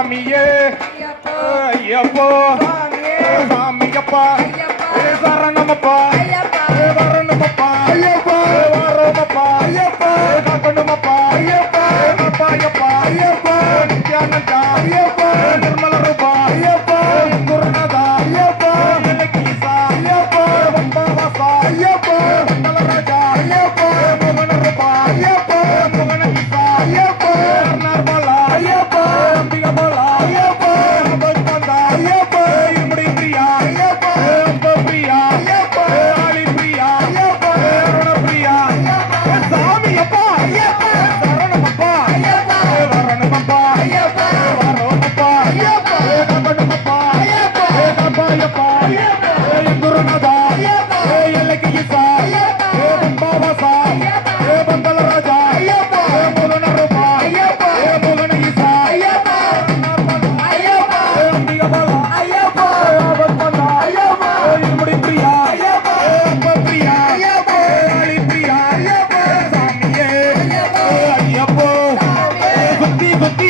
சாமியே ஐயப்போ சாமியப்பா சரணமப்பா வரணுமப்பா ஐயப்பா வரோமப்பா ஐயப்பா காக்கணுமப்பா ஐயப்பா அப்பாயப்பா ஐயப்பா நித்யானந்தா ஐயப்பா நிர்மல ரூபா ஐயப்பா குருநாதா Yeah.